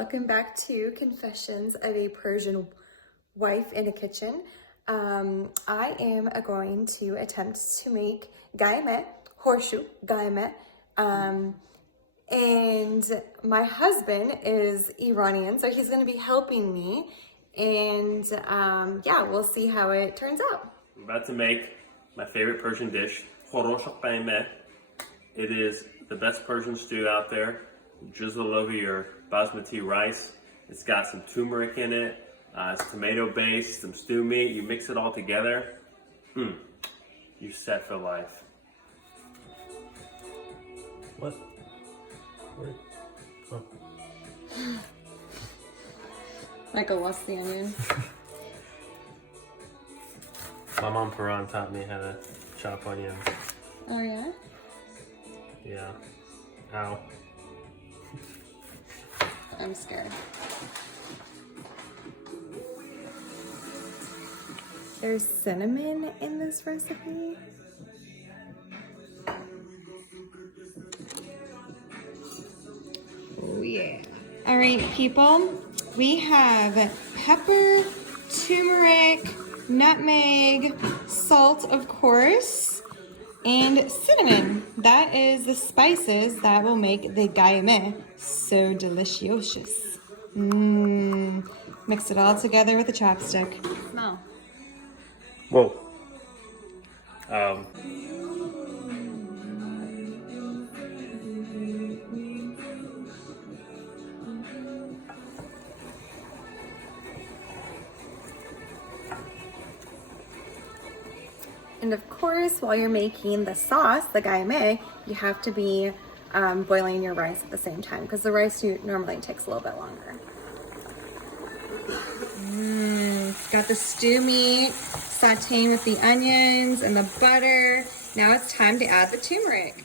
welcome back to Confessions of a Persian Wife in a Kitchen. I am going to attempt to make Gheimeh, horseshoe, Gheimeh, and my husband is Iranian, so he's going to be helping me, and yeah, we'll see how it turns out. I'm about to make my favorite Persian dish, Gheimeh. It is the best Persian stew out there. Drizzle over your basmati rice. It's got some turmeric in it. It's tomato based, some stew meat. You mix it all together. You're set for life. What? Where? Oh. Michael lost the onion. My mom Paran taught me how to chop onions. Oh yeah? Yeah. Ow. I'm scared. There's cinnamon in this recipe. Oh yeah. All right, people. We have pepper, turmeric, nutmeg, salt, of course, and cinnamon. That is the spices that will make the Gheimeh so delicious. Mix it all together with a chopstick. Smell. Whoa. And of course, while you're making the sauce, the Gheimeh, you have to be boiling your rice at the same time because the rice normally takes a little bit longer. Got the stew meat, sauteing with the onions and the butter. Now it's time to add the turmeric.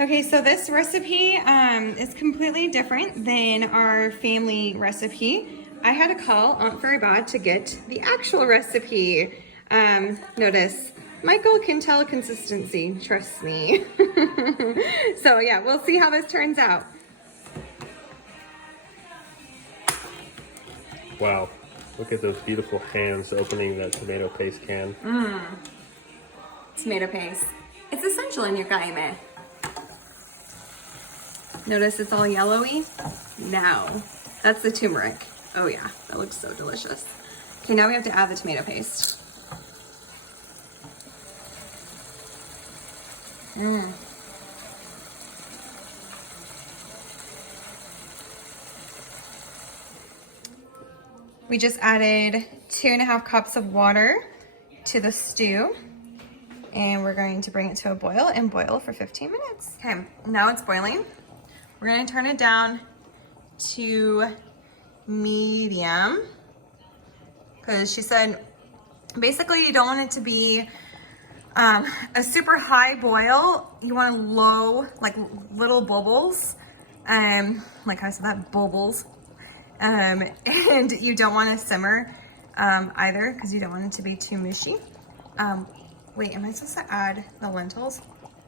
Okay, so this recipe is completely different than our family recipe. I had to call Aunt Fariba to get the actual recipe. Notice, Michael can tell consistency, trust me. So yeah, we'll see how this turns out. Wow. Look at those beautiful hands opening that tomato paste can. Tomato paste. It's essential in your Gheimeh. Notice it's all yellowy? Now, that's the turmeric. Oh yeah, that looks so delicious. Okay, now we have to add the tomato paste. We just added 2.5 cups of water to the stew, and we're going to bring it to a boil and boil for 15 minutes. Okay, now it's boiling. We're gonna turn it down to medium, because she said basically you don't want it to be a super high boil. You want a low, like little bubbles, like I said, that bubbles. And you don't want to simmer either, because you don't want it to be too mushy. Wait, am I supposed to add the lentils?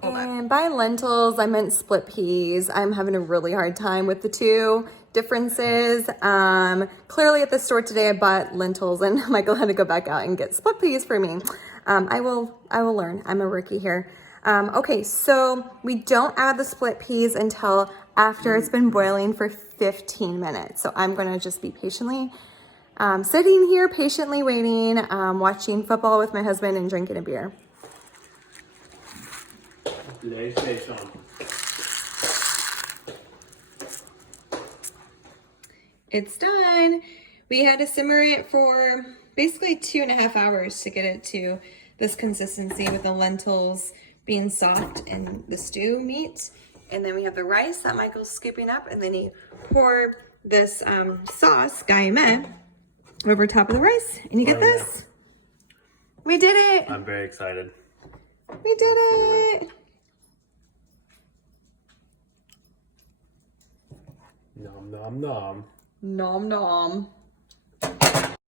And by lentils, I meant split peas. I'm having a really hard time with the two differences. Clearly at the store today, I bought lentils, and Michael had to go back out and get split peas for me. I will learn. I'm a rookie here. Okay, so we don't add the split peas until after it's been boiling for 15 minutes. So I'm gonna just be patiently sitting here, patiently waiting, watching football with my husband and drinking a beer. Today's face on. It's done. We had to simmer it for basically 2.5 hours to get it to this consistency with the lentils being soft and the stew meat. And then we have the rice that Michael's scooping up, and then he poured this sauce, Gheimeh, over top of the rice. And you get this? We did it. I'm very excited. We did it. Nom nom nom. Nom nom.